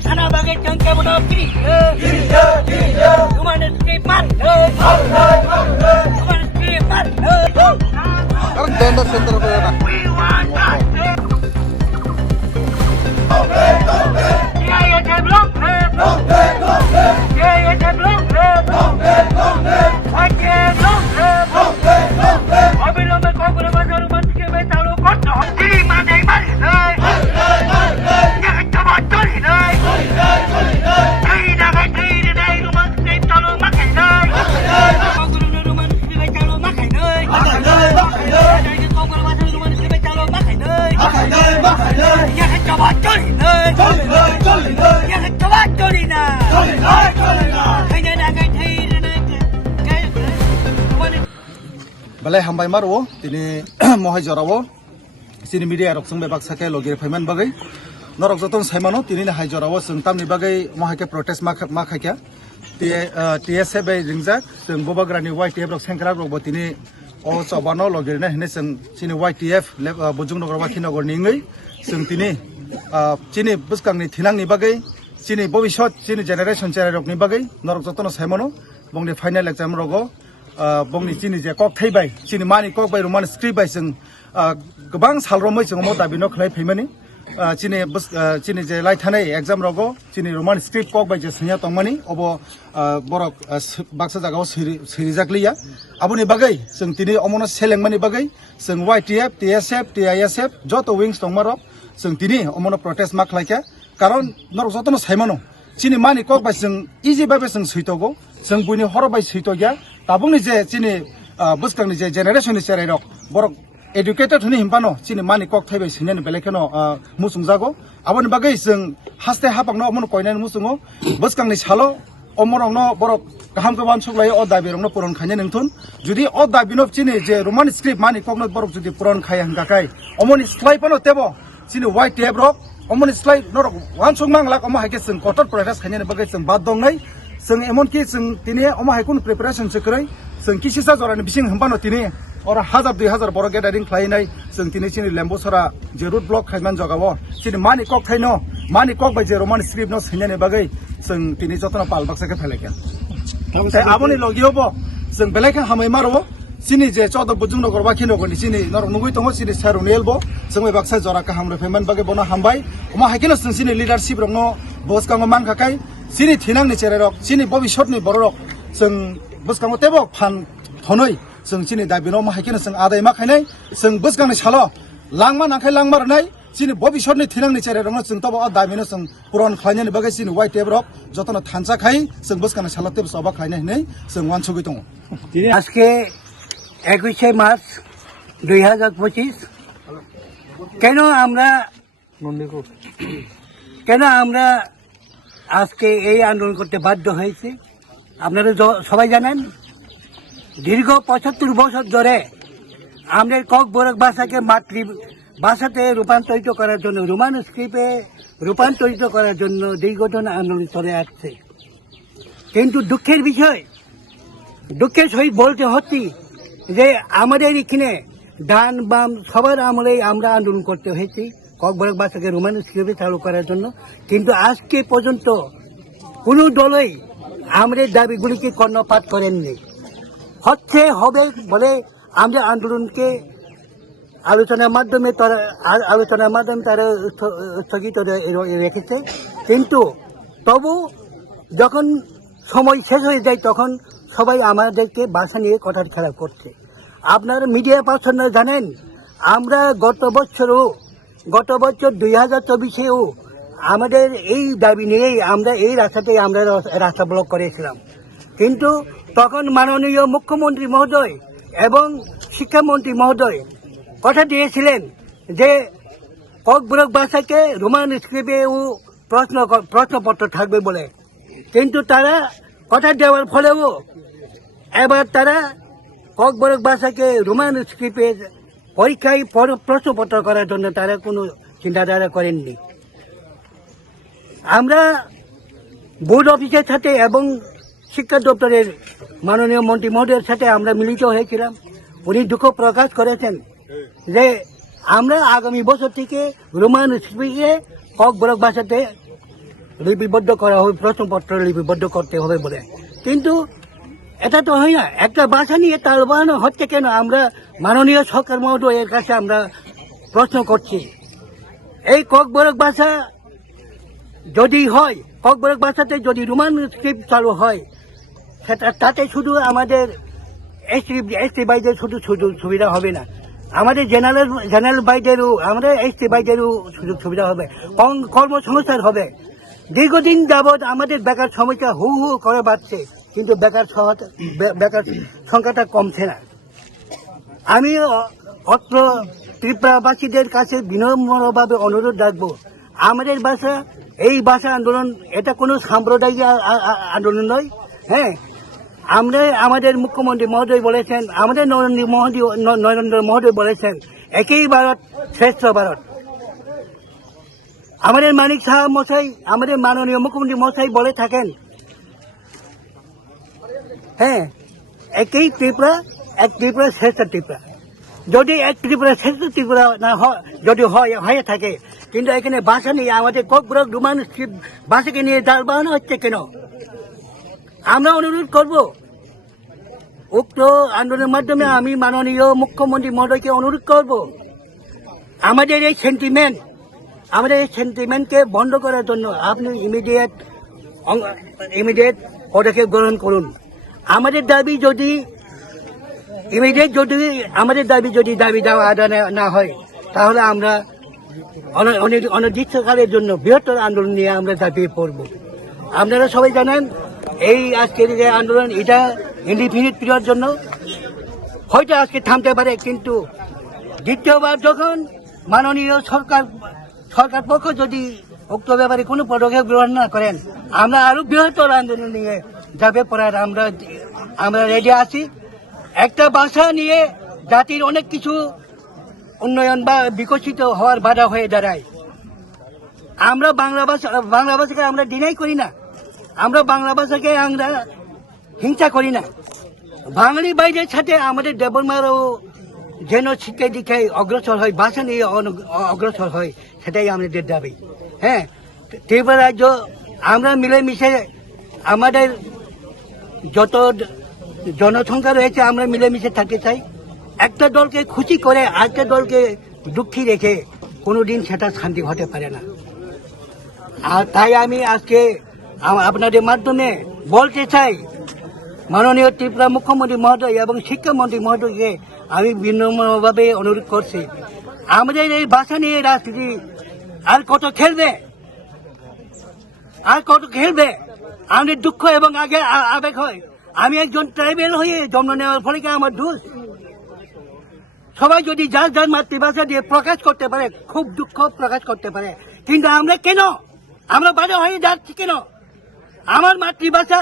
Sanabagay kang kamunapri, Humanis Kripan, Humanis Kripan. Sekarang tenda center apa? We want justice. Balai hambai maru, ini mohai jorawo, sini media rok sung bebak sakai logir payment bagai, norok joton saimano, ini hai jorawo sung tam ni bagai mohai ke protest mak kya, TSA bay ringjak, sung bobagrani YTF rok sengkrak rok bot ini o sobano logir na hine sung sini YTF bujung nogor wathi nogor ningai, sung tini sini buskang ni thinang ni bagai, sini bobishot sini generation chere rok ni bagai, norok joton saimano, bong ni final exam rogo. Bongni sini je kok thaibai sini mani kok bai roman script bai sing gobang salromoi sing mo dabino khlai phaimani sini je lai thanai exam rogo sini roman script kok bai je snya tongmani obo borok baksa jagao sirijakliya aboni bagai sing tini omono selengmani bagai sing YTF TSF TISF joto wings tongmarok sing tini omono protest mak khlaika karon norok jotono saimano sini mani kok bai sing easy babe sing suitogo sing buini horo bai suitogya tabungni je sini buskangni je generation ni cherai rok borok educated huni himpano sini mani kok thaibai sinani belekeno musungjago aboni bagai sing haste hapangno amon koinani musungo buskangni salo omorongno borok kaham kaban suklai o dabirongno puron khanya ningthun judi o dabino sini je roman script mani kokno borok judi puron khaya hangkakai omoni slai pano tebo sini white tab rok omoni slai norok wansung manglak omo haike sing kotor protest khanya bagai sing bad dongnai sing emon ki sing tini oma haikun preparation sekrai sing kisisa jorani bising hampano tini ora 1000-2000 borok gathering khlainai sing tini sini lembosara je root block khaiman jagawo sini mani kok thaino mani kok bai je roman script no sinane bagai sing tini jotona palbak sake pheleka tai aboni logiobo sing beleka hamai maro sini je chodo bujung nogor bakhi nogor ni sini norok nugui tongo sini sarunelbo sing bai baksa jora ka hamre payment bagai bono hambai oma haikino sing sini leadership rokno boskango mangkhakai sini thinang ni chererok sini bobishot ni borok sing buskango tebok phan thonoi sing sini dabino ma haikino sing adai ma khainai sing buskang ni salo langma nakhai langmar nai sini bobishot ni thinang ni chererok no sing tobo dabino sing puron khlaine ni bagai sini white tebrok jotono thansa khai sing buskang ni salo teb soba khlaine nei sing wansugui tongo আজকে 21 March 2025 কেন আমরা আজকে এই আন্দোলন করতে বাধ্য হয়েছে আপনারা সবাই জানেন দীর্ঘ 75 বছর ধরে আমাদের ককবরক ভাষাকে মাতৃভাষাতে রূপান্তরিত করার জন্য রোমান স্ক্রিপ্টে রূপান্তরিত করার জন্য দীর্ঘদিন আন্দোলন চলে আসছে কিন্তু দুঃখের সহিত বলতে হচ্ছে যে আমাদের এখানে ডান বাম সবার আমলেই আমরা আন্দোলন করতে হয়েছে ককবরক ভাষাকে রোমান স্ক্রিপ্টে চালু করার জন্য কিন্তু আজকে পর্যন্ত কোনো দলই আমাদের দাবিগুলিকে কর্ণপাত করেননি হবে বলে আমরা আন্দোলনকে আলোচনার মাধ্যমে তারা স্থগিত রেখেছে কিন্তু তবু যখন সময় শেষ হয়ে যায় তখন সবাই আমাদেরকে ভাষা নিয়ে কথার খেলা করছে আপনারা মিডিয়া পার্সনরা জানেন আমরা গত বছর 2024-এও আমাদের এই দাবি নিয়েই আমরা এই রাস্তা ব্লক করেছিলাম কিন্তু তখন মাননীয় মুখ্যমন্ত্রী মহোদয় এবং শিক্ষামন্ত্রী মহোদয় কথা দিয়েছিলেন যে ককবরক ভাষাকে রোমান স্ক্রিপ্টেও প্রশ্নপত্র থাকবে বলে কিন্তু তারা কথা দেওয়ার ফলেও এবার তারা ককবরক ভাষাকে রোমান স্ক্রিপ্টের পরীক্ষায় প্রশ্নপত্র করার জন্য তারা কোনো চিন্তাধারা করেননি। আমরা বোর্ড অফিসের সাথে এবং শিক্ষা দপ্তরের মাননীয় মন্ত্রী মহোদয়ের সাথে আমরা মিলিত হয়েছিলাম। উনি দুঃখ প্রকাশ করেছেন যে আমরা আগামী বছর থেকে রোমান স্ক্রিপ্টে ককবরক ভাষাতে লিপিবদ্ধ করা হবে, প্রশ্নপত্র লিপিবদ্ধ করতে হবে বলে। কিন্তু এটা তো হয় না, একটা ভাষা নিয়ে তাল বানানো হচ্ছে কেন? আমরা মাননীয় সরকার মহোদয়ের কাছে আমরা প্রশ্ন করছি, এই ককবরক ভাষা যদি হয়, ককবরক ভাষাতে যদি রোমান স্ক্রিপ্ট চালু হয়, সেটা তাতে শুধু আমাদের এসটি ভাইদের শুধু সুযোগ সুবিধা হবে না, আমাদের জেনারেল ভাইদেরও, আমাদের এসটি ভাইদেরও সুযোগ সুবিধা হবে, কর্মসংস্থান হবে। দীর্ঘদিন যাবৎ আমাদের বেকার সমস্যা হু হু করে বাড়ছে, কিন্তু বেকার সংখ্যাটা কমছে না। আমি অত্র ত্রিপুরাবাসীদের কাছে বিনম্রভাবে অনুরোধ রাখবো, আমাদের ভাষা, এই ভাষা আন্দোলন এটা কোনো সাম্প্রদায়িক আন্দোলন নয়। হ্যাঁ, আমরা আমাদের মুখ্যমন্ত্রী মহোদয় বলেছেন, আমাদের নরেন্দ্র মহোদয় বলেছেন, একই ভারত শ্রেষ্ঠ ভারত। আমাদের মানিক শাহ মশাই, আমাদের মাননীয় মুখ্যমন্ত্রী মশাই বলে থাকেন, হ্যাঁ, একই ত্রিপুরা, এক ত্রিপুরা শ্রেষ্ঠ ত্রিপুরা। যদি এক ত্রিপুরা শ্রেষ্ঠ ত্রিপুরা না হয়, যদি হয়ে থাকে, কিন্তু এখানে ভাষা নিয়ে আমাদের ককবরক রোমান স্ক্রিপ্ট ভাষাকে নিয়ে দাঁড় বানানো হচ্ছে কেন? আমরা অনুরোধ করব, উক্ত আন্দোলনের মাধ্যমে আমি মাননীয় মুখ্যমন্ত্রী মহোদয়কে অনুরোধ করব, আমাদের এই সেন্টিমেন্টকে বন্ধ করার জন্য আপনি ইমিডিয়েট পদক্ষেপ গ্রহণ করুন। আমাদের দাবি যদি দাবি দেওয়া আদায় না হয়, তাহলে আমরা অনির্দিষ্টকালের জন্য বৃহত্তর আন্দোলন নিয়ে আমরা ঝাঁপিয়ে পড়ব। আপনারা সবাই জানেন, এই আজকের যে আন্দোলন, এটা ইনডিফিনিট পিরিয়ড জন্য হয়তো আজকে থামতে পারে, কিন্তু দ্বিতীয়বার যখন মাননীয় সরকার পক্ষ যদি উক্ত ব্যাপারে কোনো পদক্ষেপ গ্রহণ না করেন, আমরা আরো বৃহত্তর আন্দোলন নিয়ে ঝাঁপিয়ে পড়ার আমরা রেডি আছি। একটা ভাষা নিয়ে জাতির অনেক কিছু উন্নয়ন বা বিকশিত হওয়ার বাধা হয়ে দাঁড়ায়। আমরা বাংলা ভাষাকে আমরা ডিনাই করি না, আমরা বাংলা ভাষাকে আমরা হিংসা করি না। বাঙালি ভাইদের সাথে আমাদের দেবমারও যেন শিক্ষা দীক্ষায় অগ্রসর হয়, ভাষা নিয়ে অগ্রসর হয়, সেটাই আমাদের দাবি। হ্যাঁ, ত্রিপুরা রাজ্য আমরা মিলেমিশে, আমাদের যত জনসংখ্যা রয়েছে আমরা মিলেমিশে থাকতে চাই। একটা দলকে খুশি করে আরেকটা দলকে দুঃখী রেখে কোনোদিন সেটা শান্তি হতে পারে না। আর তাই আমি আজকে আপনাদের মাধ্যমে বলতে চাই, মাননীয় ত্রিপুরা মুখ্যমন্ত্রী মহোদয় এবং শিক্ষামন্ত্রী মহোদয়কে আমি বিনম্রভাবে অনুরোধ করছি, আমাদের এই ভাষা নিয়ে রাজনীতি আর কত খেলবে? আমাদের দুঃখ এবং আবেগ হয়। আমি একজন ট্রাইবেল হয়ে জন্ম নেওয়ার ফলে কি আমার দোষ? সবাই যদি যার যার মাতৃভাষা দিয়ে প্রকাশ করতে পারে, খুব দুঃখ প্রকাশ করতে পারে, কিন্তু আমরা বাধা হয়ে যাচ্ছি কেন? আমার মাতৃভাষা,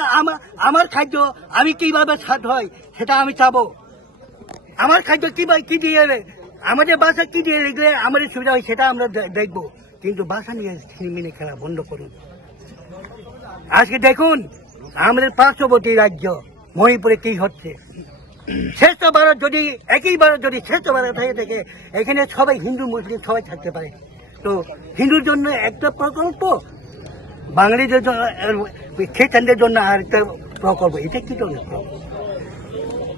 আমার খাদ্য আমি কিভাবে স্বাদ হয় সেটা আমি চাবো। আমার খাদ্য কি দিয়ে, আমাদের ভাষা কি দিয়ে লিখলে আমাদের সুবিধা হয় সেটা আমরা দেখবো, কিন্তু ভাষা নিয়ে ছিনিমিনি খেলা বন্ধ করুন। আজকে দেখুন আমাদের পার্শ্ববর্তী রাজ্য মণিপুরে কি হচ্ছে। শ্রেষ্ঠ ভারত যদি একই ভারত যদি শ্রেষ্ঠ ভারত হয়ে থাকে, এখানে সবাই হিন্দু মুসলিম সবাই থাকতে পারে, তো হিন্দুর জন্য একটা প্রকল্প, বাঙালিদের জন্য, খ্রিস্টানদের জন্য আর একটা প্রকল্প, এটা কি জন্য?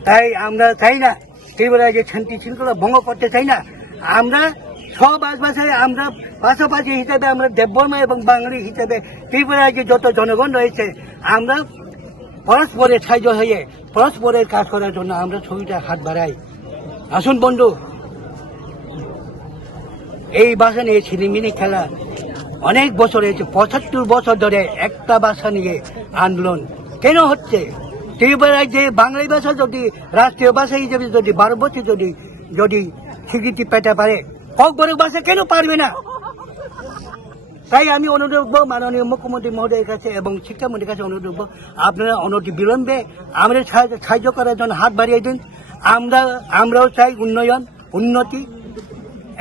তাই আমরা চাই না ত্রিপুরায় যে শান্তি শৃঙ্খলা ভঙ্গ করতে চাই না। আমরা সব ভাষায় আমরা পাশাপাশি হিসাবে, আমরা দেববর্মা এবং বাঙালি হিসাবে ত্রিপুরায় যে যত জনগণ রয়েছে, আমরা পরস্পরের সাহায্য হয়ে পরস্পরের কাজ করার জন্য আমরা ছবিটা হাত বাড়াই। আসুন বন্ধু, এই ভাষা নিয়ে ছিনিমিনি খেলা অনেক বছর হয়েছে, 75 বছর ধরে একটা ভাষা নিয়ে আন্দোলন কেন হচ্ছে? ত্রিপুরায় যে বাঙালি ভাষা যদি রাষ্ট্রীয় ভাষা হিসেবে যদি ভারতবর্ষে যদি স্বীকৃতি পেতে পারে, ককবরক ভাষা কেন পারবে না? তাই আমি অনুরোধ করবো মাননীয় মুখ্যমন্ত্রী মহোদয়ের কাছে এবং শিক্ষামন্ত্রীর কাছে অনুরোধ করবো, আপনারা অনতি বিলম্বে আমাদের সাহায্য করার জন্য হাত বাড়িয়ে দিন। আমরাও চাই উন্নতি।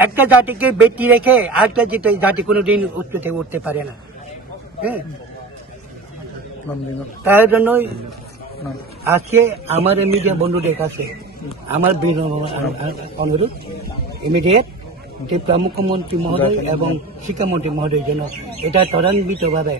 একটা জাতিকে ব্যক্তি রেখে আরেকটা জাতি কোনোদিন উচ্চতে উঠতে পারে না। হ্যাঁ, তার জন্যই আজকে আমার মিডিয়া বন্ধুদের কাছে আমার অনুরোধ, ইমিডিয়েট ত্রিপুরা মুখ্যমন্ত্রী মহোদয় এবং শিক্ষামন্ত্রী মহোদয়ের জন্য এটা ত্বরান্বিতভাবে